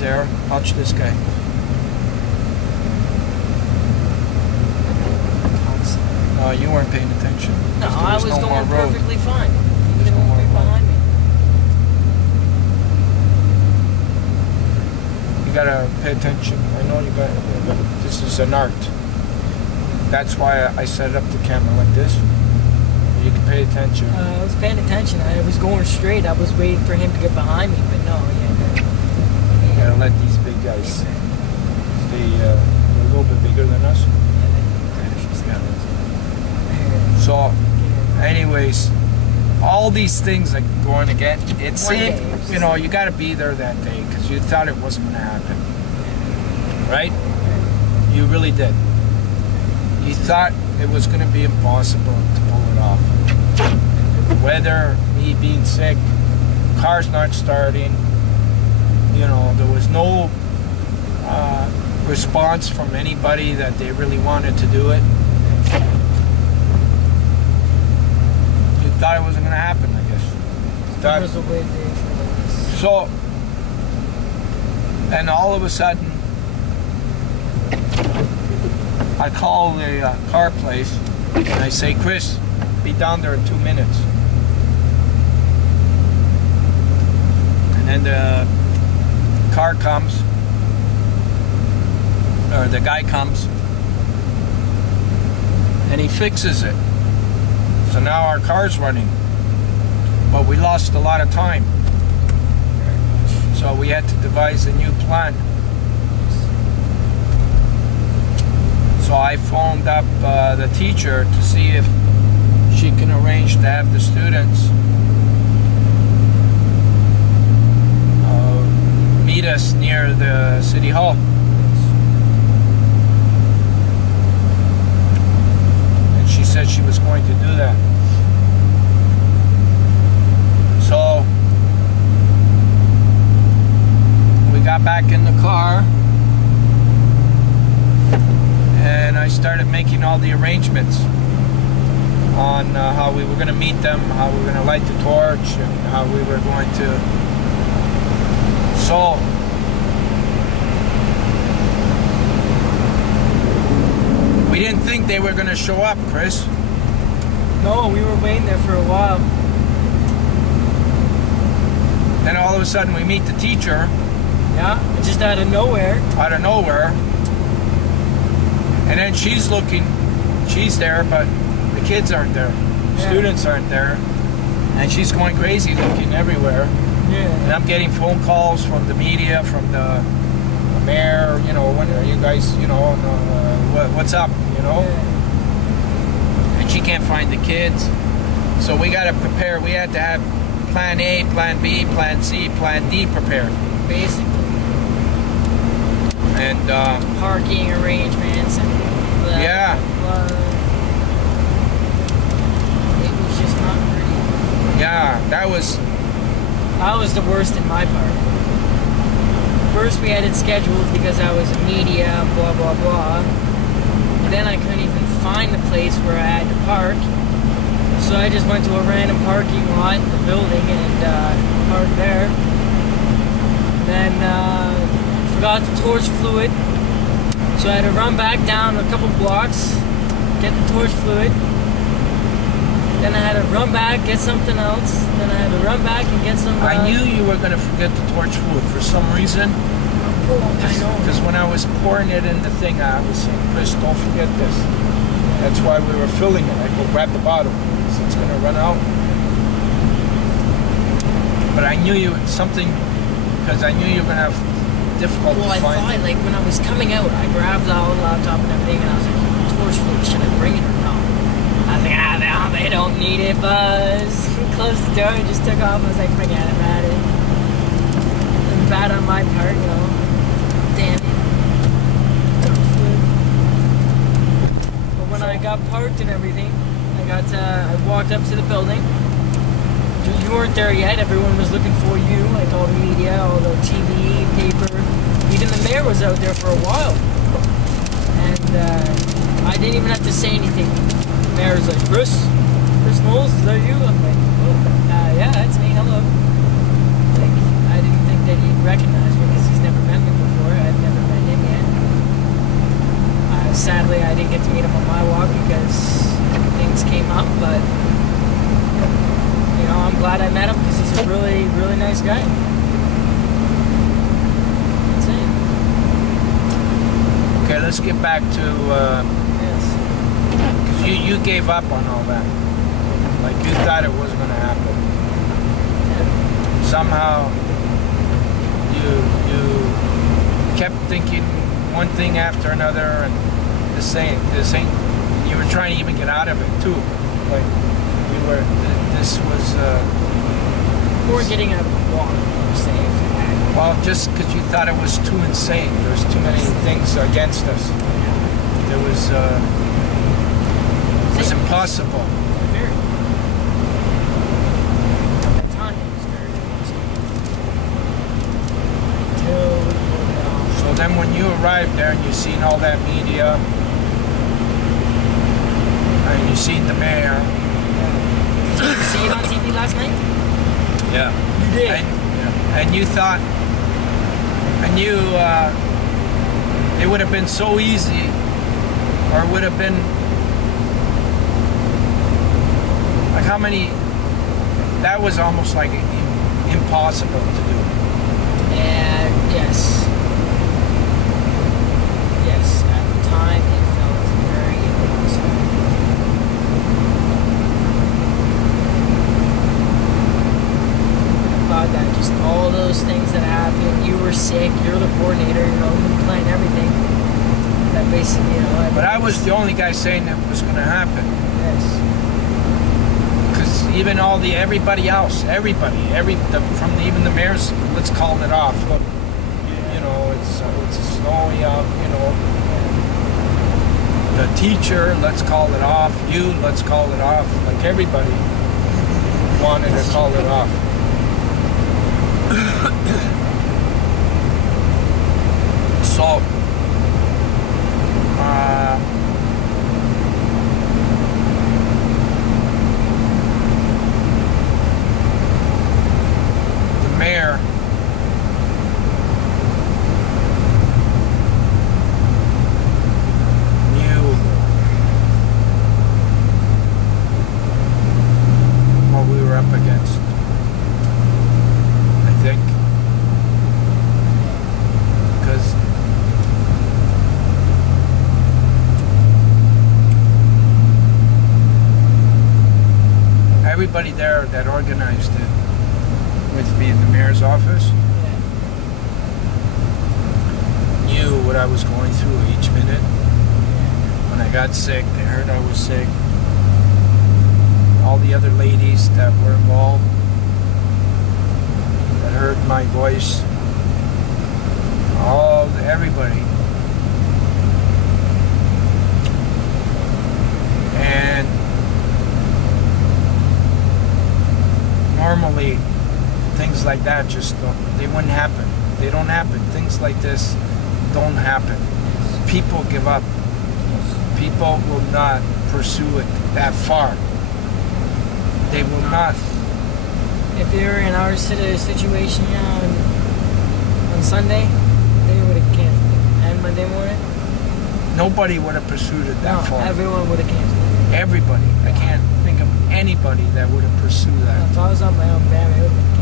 there. Watch this guy. Oh, you weren't paying attention. No, I was going perfectly fine. There's Even no more right road. behind me. You gotta pay attention. I know you got, but this is an art. That's why I set up the camera like this. You can pay attention. I was paying attention. I was going straight. I was waiting for him to get behind me, but no, You gotta let these big guys stay a little bit bigger than us. So, anyways, all these things like going to get, it seemed, you know, you got to be there that day because you thought it wasn't going to happen, right? You really did. You thought it was going to be impossible to pull it off. The weather, me being sick, car's not starting, you know, there was no response from anybody that they really wanted to do it. Thought it wasn't going to happen, I guess. That was a weird day for us. So, and all of a sudden, I call the car place and I say, Kris, be down there in 2 minutes. And then the car comes, or the guy comes, and he fixes it. So now our car's running, but we lost a lot of time. So we had to devise a new plan. So I phoned up the teacher to see if she can arrange to have the students meet us near the city hall. She said she was going to do that. So we got back in the car and I started making all the arrangements on how we were going to meet them, how we were going to light the torch, and how we were going to. So we didn't think they were going to show up, Kris. No, we were waiting there for a while. Then all of a sudden we meet the teacher. Yeah, just out of nowhere. Out of nowhere. And then she's looking, she's there, but the kids aren't there. Yeah. Students aren't there. And she's going crazy looking everywhere. Yeah. And I'm getting phone calls from the media, from the mayor, you know, when are you guys, you know, what's up, you know? Yeah. And she can't find the kids. So we got to prepare. We had to have plan A, plan B, plan C, plan D prepared. Basically. And parking arrangements and blah, yeah. blah, blah. It was just not pretty. Yeah, that was the worst in my part. First we had it scheduled because I was in media, blah blah blah. And then I couldn't even find the place where I had to park. So I just went to a random parking lot in the building and parked there. Then forgot the torch fluid. So I had to run back down a couple blocks, get the torch fluid. Then I had to run back, get something else. Then I had to run back and get some... I knew you were going to forget the torch fluid for some reason. I know. Because when I was pouring it in the thing, I was saying, Kris, don't forget this. That's why we were filling it. I go grab the bottle, because it's going to run out. But I knew you, something, because I knew you were going to have difficulty Well, I finding thought, like, when I was coming out, I grabbed the whole laptop and everything, and I was like, torch fluid, should I bring it or not? I was like, they don't need it, Buzz. Closed the door and just took off. I was like, forget about it. And bad on my part, you know. Damn it. But when I got parked and everything, I walked up to the building. You weren't there yet. Everyone was looking for you. Like all the media, all the TV, paper. Even the mayor was out there for a while. And I didn't even have to say anything. The mayor's like, Kris Knowles, is that you? I'm like, oh, yeah, that's me, hello. Like, I didn't think that he'd recognize me because he's never met I didn't get to meet him on my walk because things came up, but you know, I'm glad I met him because he's a really, really nice guy. That's it. Okay, let's get back to Yes. because you gave up on all that. Like you thought it wasn't going to happen. Somehow you kept thinking one thing after another, and this ain't. You were trying to even get out of it too. Like you were. This was. We're getting a walk, say. Well, just because you thought it was too insane. There's too many things against us. There was. It was impossible. Very. At the time, it was very impossible. So then when you arrived there and you seen all that media, and you seen the mayor. Did you see it on TV last night? Yeah. You did? And you thought, and you, it would have been so easy, or it would have been, like how many, that was almost like impossible to do. And yes. Yes, at the time it felt very impossible. I thought that just all those things that happened, you were sick, you're the coordinator, you know, you planned everything. That basically, you know. But I was the only guy saying that was going to happen. Yes. Because even everybody else, even the mayors, let's call it off. Look, you know, it's snowy out, you know. The teacher, let's call it off. You, let's call it off. Like everybody wanted to call it off. So, the mayor knew what we were up against, I think. Because everybody there that organized it with me in the mayor's office knew what I was going through each minute. When I got sick, they heard I was sick. All the other ladies that were involved that heard my voice, everybody. And normally things like that they wouldn't happen. They don't happen. Things like this don't happen. People give up. People will not pursue it that far. They will not. If they were in our situation on Sunday, they would have canceled it. And Monday morning? Nobody would have pursued it that far. Everyone would have canceled it. Everybody. I can't think of anybody that would have pursued that. If I was on my own family, it would have been